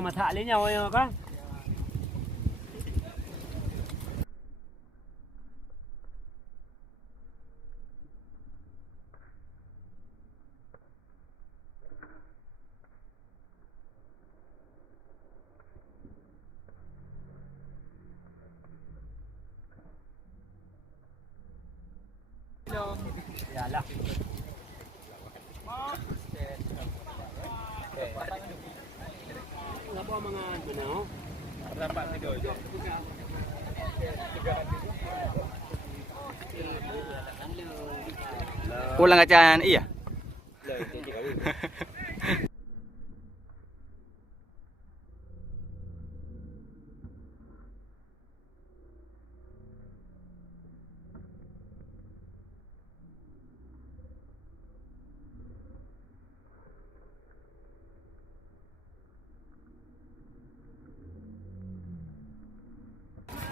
mà thả lên nhau ấy con. Ya lah. Ngapa mangan benar? Rapat tidur je. Ulang acan iya. Lah, itu je kau.